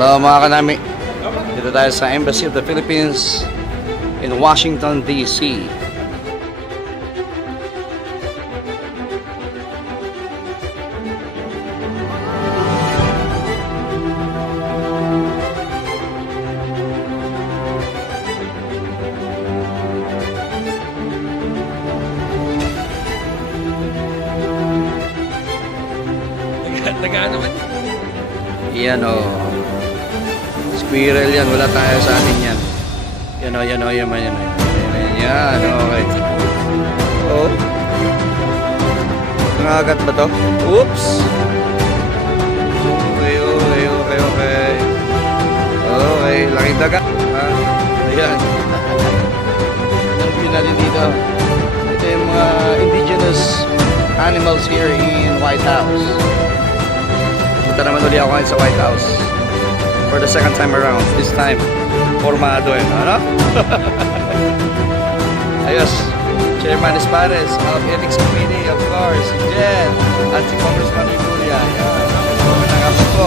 Hello mga kanami, dito tayo sa Embassy of the Philippines in Washington, D.C. Tagaan naman. Yan o. Squirrel yan. Wala tayo sa atin yan. Yan o, yan o, yan o. Yan o, okay. Oh. Nangagat ba to? Oops. Okay, okay, okay, okay. Okay, laking daga. Ayan. Ang view natin dito. Ito yung mga indigenous animals here in White House. Punta naman ulit ako ngayon sa White House for the second time around. This time, formado yun. Ano? Ayos. Chairman Espares of Ethics Committee, of course. Jen. At si Congressman Julia. Yan. Nangapos po.